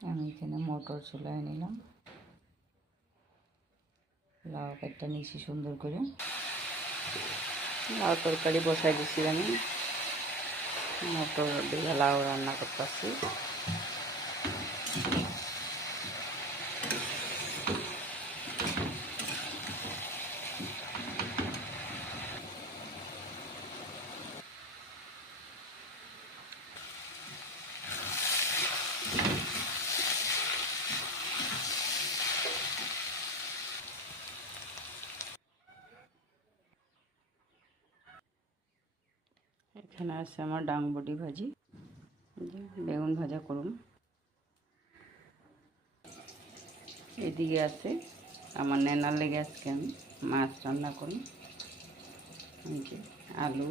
আমি এখানে মটর চুলায় নিলাম, লাউ একটা নিয়েছি সুন্দর করে, লাউ তরকারি বসাই দিচ্ছি। আমি মটর দিয়ে লাউ রান্না করতেছি। এখানে আছে আমার ডাংবডি ভাজি, বেগুন ভাজা করুন। এদিকে আছে আমার নেনার লেগে আজকে আমি মাছ রান্না করুন। আলু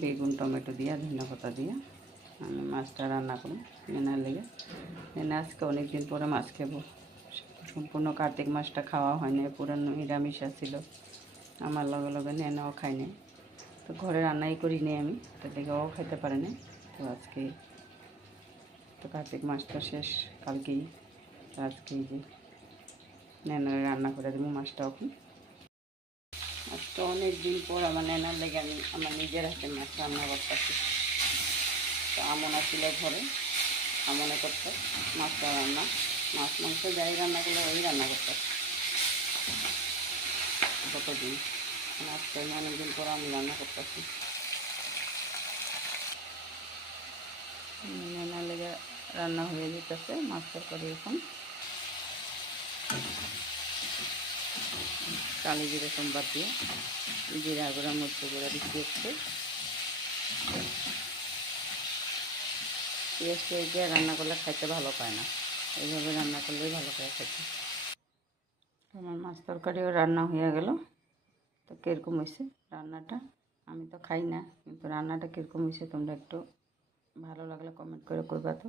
বেগুন টমেটো দিয়া ধনেপাতা দিয়া আমি মাছটা রান্না করুন নেনার লেগে। নেনা আজকে অনেক দিন পরে মাছ খাবো। সম্পূর্ণ কার্তিক মাছটা খাওয়া হয় না, পুরো নিরামিষ ছিল। আমার লগে লগে নেনাও খাই না, তো ঘরে রান্নাই করি নি আমি, তার থেকে ও খাইতে পারে না। তো আজকে তো কার্তিক মাস তো শেষ কালকেই, আজকে যে নেনারে রান্না করে দেবো মাছটা। এখন আজকে অনেক দিন পর আমার নেনার লেগে আমি আমার নিজের হাতে মাছ রান্না করতেছি। তো আমন ছিল ঘরে, আমনে করতে মাছটা রান্না, মাছ মাংস যাই রান্না করলে ওই রান্না করতে কতদিন। আজকে আমি অনেকদিন পর আমি রান্না করতেছি। নেনার লেগে রান্না হয়ে যেতেছে মাছ তরকারি। এখন কালি জিরে সোমবার দিয়ে জিরা গুঁড়া মরিচ গুঁড়া দিচ্ছি একটু। পেঁয়াজ টেয়াজ দিয়ে রান্না করলে খাইতে ভালো পায় না, এইভাবে রান্না করলেই ভালো পায় খাইতে। আমার মাছ তরকারিও রান্না হয়ে গেল। তো কীরকম হয়েছে রান্নাটা, আমি তো খাই না, কিন্তু রান্নাটা কীরকম হয়েছে তোমরা একটু ভালো লাগলে কমেন্ট করে কইবা তো।